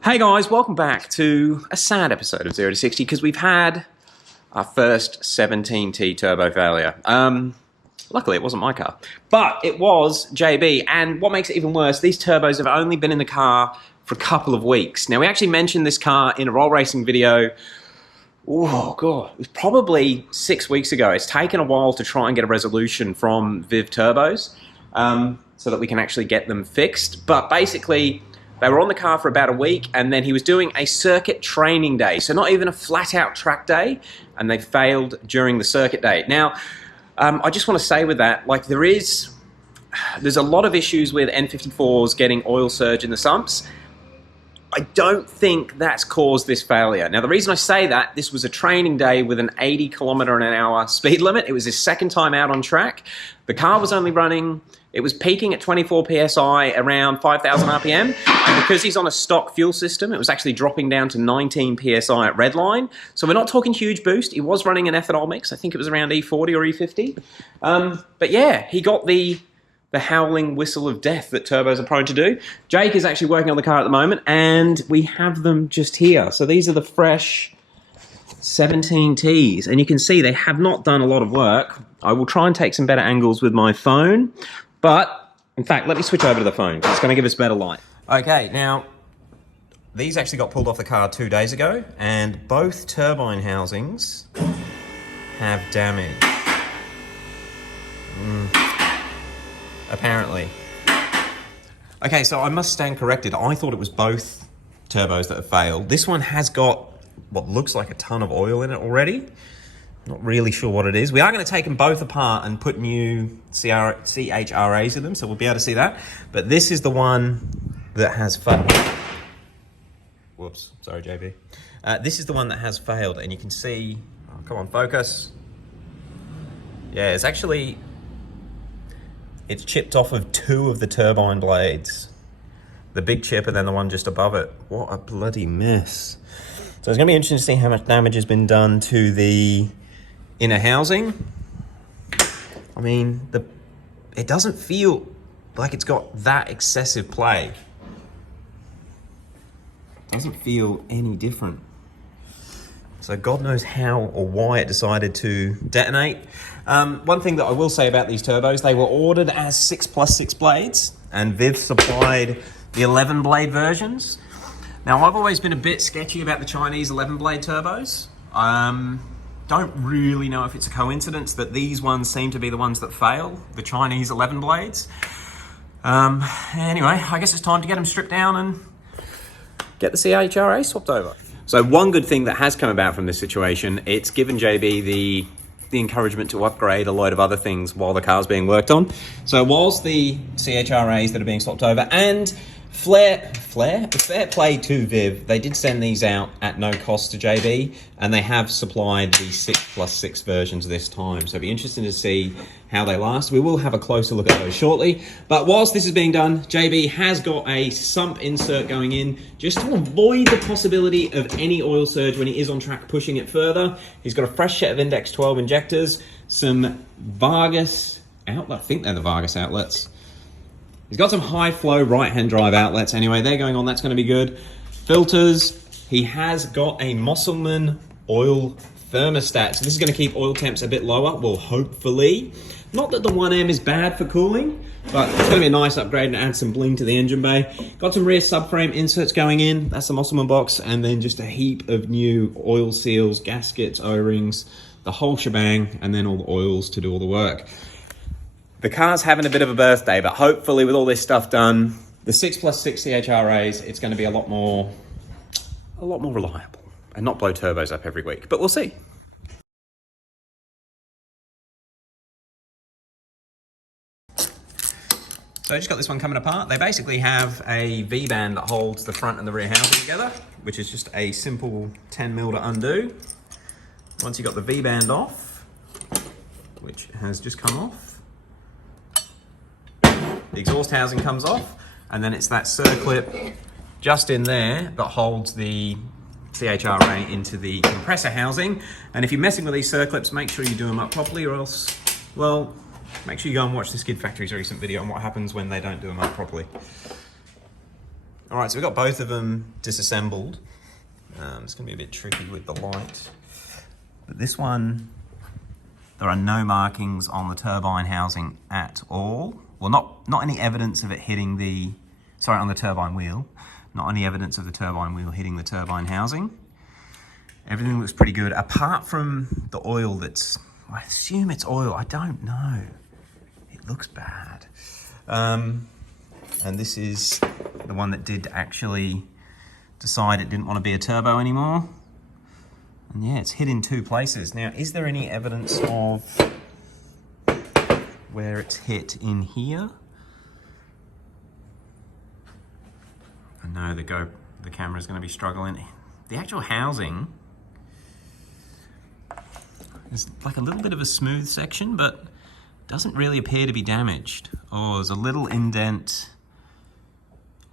Hey guys, welcome back to a sad episode of 0 to 60 because we've had our first 17T turbo failure. Luckily it wasn't my car, but it was JB, and what makes it even worse, these turbos have only been in the car for a couple of weeks. Now we actually mentioned this car in a roll racing video, oh god, it was probably 6 weeks ago. It's taken a while to try and get a resolution from Viv Turbos so that we can actually get them fixed, but basically they were on the car for about a week, and then he was doing a circuit training day, so not even a flat-out track day, and they failed during the circuit day. Now, I just want to say with that, like there's a lot of issues with N54s getting oil surge in the sumps. I don't think that's caused this failure. Now, the reason I say that, this was a training day with an 80km/h speed limit. It was his second time out on track. The car was only running, it was peaking at 24 PSI around 5,000 RPM. And because he's on a stock fuel system, it was actually dropping down to 19 PSI at redline. So we're not talking huge boost. He was running an ethanol mix. I think it was around E40 or E50. But yeah, he got the howling whistle of death that turbos are prone to do. Jake is actually working on the car at the moment, and we have them just here. So these are the fresh 17Ts, and you can see they have not done a lot of work. I will try and take some better angles with my phone, but in fact, let me switch over to the phone because it's going to give us better light. Okay, now these actually got pulled off the car 2 days ago, and both turbine housings have damage. Apparently. Okay, so I must stand corrected. I thought it was both turbos that have failed. This one has got what looks like a ton of oil in it already. Not really sure what it is. We are going to take them both apart and put new CHRAs in them, so we'll be able to see that. But this is the one that has failed. Whoops, sorry JB. This is the one that has failed, and you can see, oh, come on, focus. Yeah, it's actually, it's chipped off of 2 of the turbine blades. The big chip and then the one just above it. What a bloody mess. So it's going to be interesting to see how much damage has been done to the inner housing. I mean, it doesn't feel like it's got that excessive play. It doesn't feel any different. So God knows how or why it decided to detonate. One thing that I will say about these turbos, they were ordered as 6+6 blades, and Viv supplied the 11 blade versions. Now, I've always been a bit sketchy about the Chinese 11 blade turbos. Don't really know if it's a coincidence that these ones seem to be the ones that fail, the Chinese 11 blades. Anyway, I guess it's time to get them stripped down and get the CHRA swapped over. So one good thing that has come about from this situation, it's given JB the encouragement to upgrade a load of other things while the car's being worked on. So whilst the CHRAs that are being swapped over and fair play to Viv, they did send these out at no cost to JB, and they have supplied the 6+6 versions this time. So it'll be interesting to see how they last. We will have a closer look at those shortly. But whilst this is being done, JB has got a sump insert going in just to avoid the possibility of any oil surge when he is on track pushing it further. He's got a fresh set of Index 12 injectors, some Vargas outlets, I think they're the Vargas outlets. He's got some high flow right-hand drive outlets. Anyway, they're going on, that's going to be good. Filters, he has got a Musselman oil thermostat. So this is going to keep oil temps a bit lower, well, hopefully. Not that the 1M is bad for cooling, but it's going to be a nice upgrade and add some bling to the engine bay. Got some rear subframe inserts going in. That's the Musselman box. And then just a heap of new oil seals, gaskets, O-rings, the whole shebang, and then all the oils to do all the work. The car's having a bit of a birthday, but hopefully with all this stuff done, the 6+6 CHRAs, it's going to be a lot more reliable and not blow turbos up every week, but we'll see. So I just got this one coming apart. They basically have a V-band that holds the front and the rear housing together, which is just a simple 10mm to undo. Once you've got the V-band off, which has just come off, the exhaust housing comes off, and then it's that circlip just in there that holds the CHRA into the compressor housing. And if you're messing with these circlips, make sure you do them up properly, or else, well, make sure you go and watch the Skid Factory's recent video on what happens when they don't do them up properly. All right, so we've got both of them disassembled. It's going to be a bit tricky with the light. But this one, there are no markings on the turbine housing at all. Well, not any evidence of it hitting the, sorry, on the turbine wheel. Not any evidence of the turbine wheel hitting the turbine housing. Everything looks pretty good, apart from the oil that's, I assume it's oil, I don't know. It looks bad. And this is the one that did actually decide it didn't want to be a turbo anymore. And yeah, it's hit in two places. Now, is there any evidence of where it's hit in here? I know the camera's going to be struggling. The actual housing is like a little bit of a smooth section, but doesn't really appear to be damaged. Oh, there's a little indent.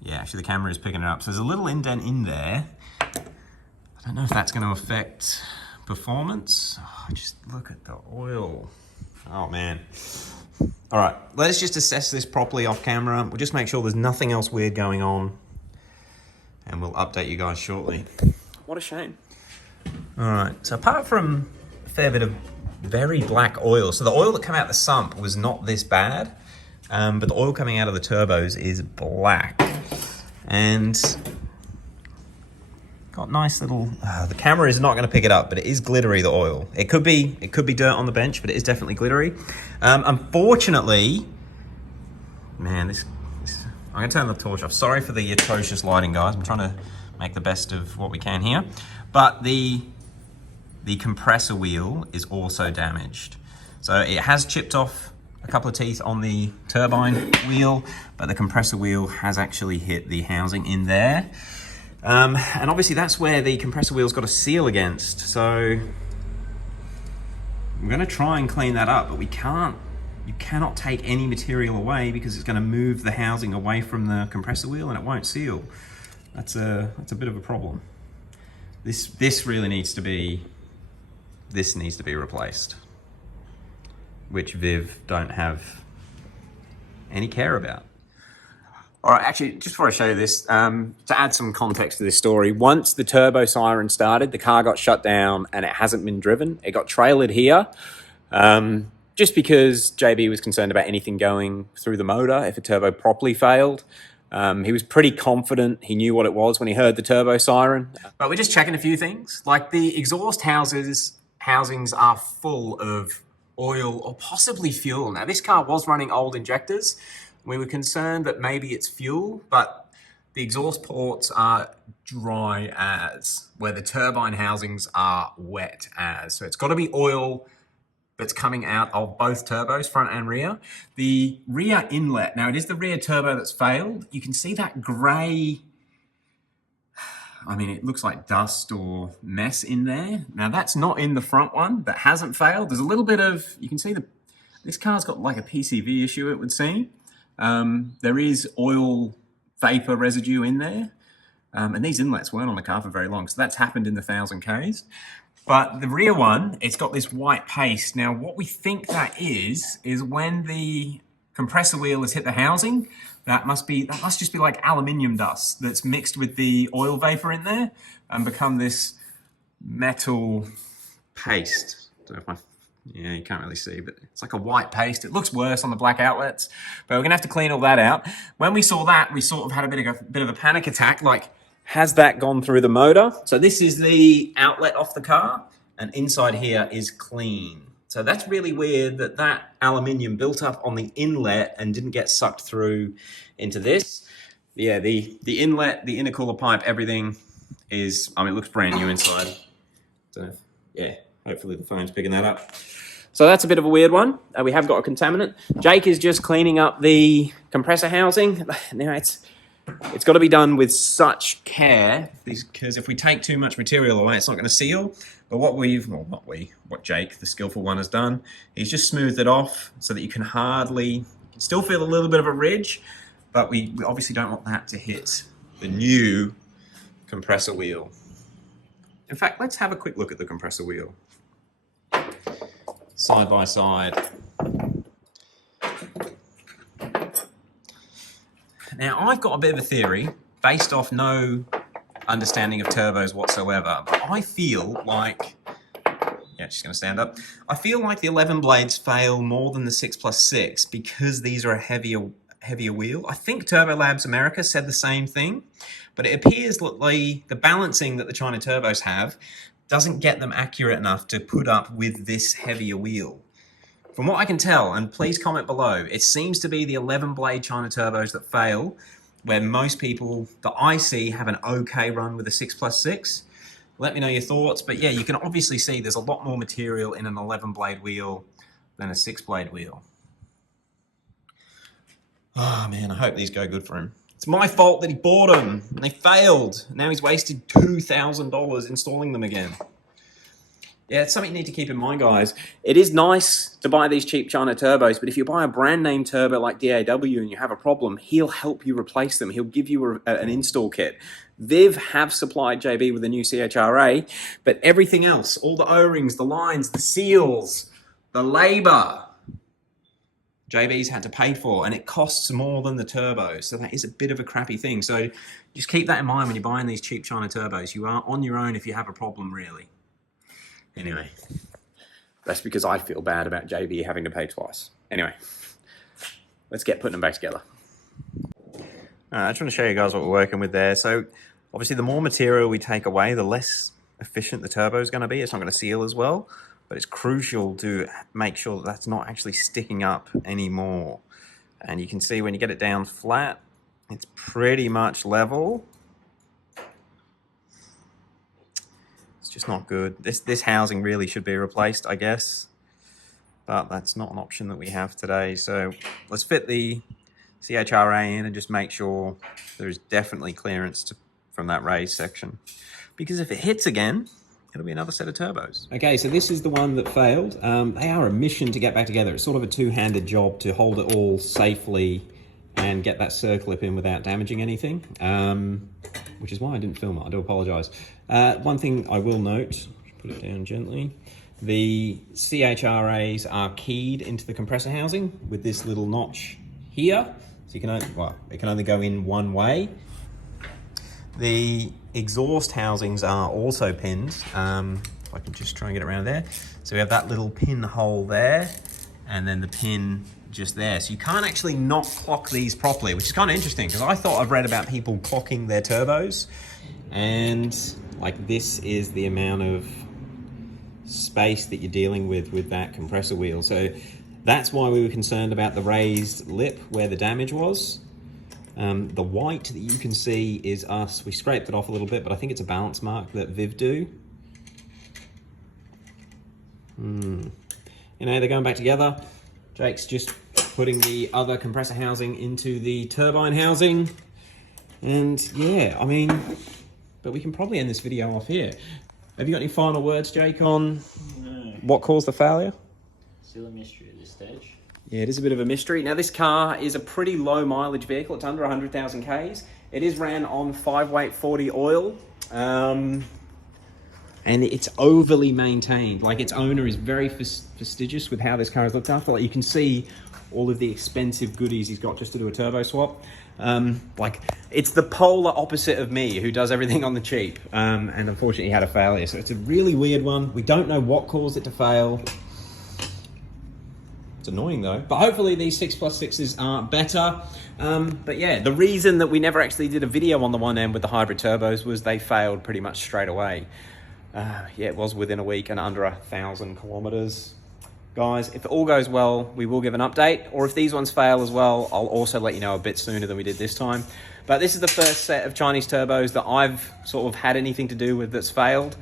Yeah, actually the camera is picking it up. So there's a little indent in there. I don't know if that's going to affect performance. Oh, just look at the oil. Oh man. All right, let's just assess this properly off camera. We'll just make sure there's nothing else weird going on, and we'll update you guys shortly. What a shame. All right, so apart from a fair bit of very black oil, so the oil that came out the sump was not this bad, but the oil coming out of the turbos is black. And got nice little, the camera is not going to pick it up, but it is glittery, the oil. It could be dirt on the bench, but it is definitely glittery. Unfortunately, man, I'm going to turn the torch off. Sorry for the atrocious lighting, guys. I'm trying to make the best of what we can here. But the compressor wheel is also damaged. So it has chipped off a couple of teeth on the turbine wheel, but the compressor wheel has actually hit the housing in there. And obviously that's where the compressor wheel's got a seal against. So I'm gonna try and clean that up, but you cannot take any material away because it's gonna move the housing away from the compressor wheel and it won't seal. That's a bit of a problem. This really needs to be replaced, which Viv don't have any care about. All right, actually, just before I show you this, to add some context to this story, once the turbo siren started, the car got shut down and it hasn't been driven. It got trailered here, just because JB was concerned about anything going through the motor if a turbo properly failed. He was pretty confident he knew what it was when he heard the turbo siren. But we're just checking a few things. Like the exhaust housings are full of oil or possibly fuel. Now, this car was running old injectors. We were concerned that maybe it's fuel, but the exhaust ports are dry as, where the turbine housings are wet as. So it's got to be oil that's coming out of both turbos, front and rear. The rear inlet, now it is the rear turbo that's failed. You can see that grey, I mean, it looks like dust or mess in there. Now that's not in the front one that hasn't failed. There's a little bit of, you can see this car's got like a PCV issue, it would seem. There is oil vapor residue in there. And these inlets weren't on the car for very long. So that's happened in the 1000 Ks. But the rear one, it's got this white paste. Now, what we think that is when the compressor wheel has hit the housing, that must just be like aluminium dust that's mixed with the oil vapor in there and become this metal paste. Don't know if yeah, you can't really see, but it's like a white paste. It looks worse on the black outlets, but we're gonna have to clean all that out. When we saw that, we sort of had a bit of a panic attack, like, has that gone through the motor? So this is the outlet off the car, and inside here is clean. So that's really weird that aluminium built up on the inlet and didn't get sucked through into this. Yeah, the inlet, the intercooler pipe, everything is, I mean, it looks brand new inside. So yeah, hopefully the phone's picking that up. So that's a bit of a weird one. We have got a contaminant. Jake is just cleaning up the compressor housing. Now it's got to be done with such care, because if we take too much material away, it's not going to seal. But what Jake, the skillful one, has done, he's just smoothed it off so that you can still feel a little bit of a ridge, but we obviously don't want that to hit the new compressor wheel. In fact, let's have a quick look at the compressor wheel. Side by side. Now, I've got a bit of a theory based off no understanding of turbos whatsoever, but I feel like, yeah, she's going to stand up. I feel like the 11 blades fail more than the 6+6 because these are a heavier wheel. I think Turbo Labs America said the same thing, but it appears that the balancing that the China turbos have doesn't get them accurate enough to put up with this heavier wheel. From what I can tell, and please comment below, it seems to be the 11 blade China turbos that fail, where most people that I see have an okay run with a 6+6. Let me know your thoughts, but yeah, you can obviously see there's a lot more material in an 11 blade wheel than a 6 blade wheel. Oh man, I hope these go good for him. It's my fault that he bought them and they failed. Now he's wasted $2,000 installing them again. Yeah, it's something you need to keep in mind, guys. It is nice to buy these cheap China turbos, but if you buy a brand name turbo like DAW and you have a problem, he'll help you replace them. He'll give you an install kit. Viv have supplied JB with a new CHRA, but everything else, all the O-rings, the lines, the seals, the labor, JB's had to pay for, and it costs more than the turbo, so that is a bit of a crappy thing. So just keep that in mind when you're buying these cheap China turbos. You are on your own if you have a problem, really. Anyway, that's because I feel bad about JB having to pay twice. Anyway, let's get putting them back together. I just want to show you guys what we're working with there. So obviously the more material we take away, the less efficient the turbo is going to be. It's not going to seal as well, but it's crucial to make sure that that's not actually sticking up anymore. And you can see when you get it down flat, it's pretty much level. Just not good. This housing really should be replaced, I guess, but that's not an option that we have today. So let's fit the CHRA in and just make sure there's definitely clearance from that raised section, because if it hits again, it'll be another set of turbos. Okay, so this is the one that failed. They are a mission to get back together. It's sort of a two-handed job to hold it all safely and get that circlip in without damaging anything, which is why I didn't film it. I do apologize. One thing I will note, put it down gently, the CHRAs are keyed into the compressor housing with this little notch here. So you can only, well, it can only go in one way. The exhaust housings are also pinned. If I can just try and get it around there. So we have that little pin hole there, and then the pin just there. So you can't actually not clock these properly, which is kind of interesting because I thought I've read about people clocking their turbos, and like this is the amount of space that you're dealing with that compressor wheel. So that's why we were concerned about the raised lip where the damage was. The white that you can see is us. We scraped it off a little bit, but I think it's a balance mark that Viv do. You know, they're going back together. Jake's just putting the other compressor housing into the turbine housing. And yeah, I mean, but we can probably end this video off here. Have you got any final words, Jake, on what caused the failure? Still a mystery at this stage. Yeah, it is a bit of a mystery. Now, this car is a pretty low mileage vehicle. It's under 100,000 Ks. It is ran on 5-weight 40 oil. And it's overly maintained. Like, its owner is very fastidious with how this car is looked after. Like, you can see all of the expensive goodies he's got just to do a turbo swap. Like, it's the polar opposite of me, who does everything on the cheap. And unfortunately had a failure. So it's a really weird one. We don't know what caused it to fail. It's annoying though, but hopefully these 6+6s are better. But yeah, the reason that we never actually did a video on the one end with the hybrid turbos was they failed pretty much straight away. Yeah, it was within a week and under 1,000 kilometers. Guys, if it all goes well, we will give an update, or if these ones fail as well, I'll also let you know a bit sooner than we did this time. But this is the first set of Chinese turbos that I've sort of had anything to do with that's failed,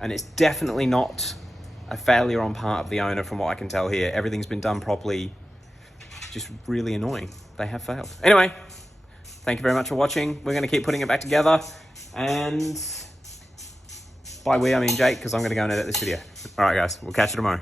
and it's definitely not a failure on part of the owner from what I can tell here. Everything's been done properly. Just really annoying. They have failed. Anyway, thank you very much for watching. We're going to keep putting it back together, and by we I mean Jake, because I'm going to go and edit this video. All right guys, we'll catch you tomorrow.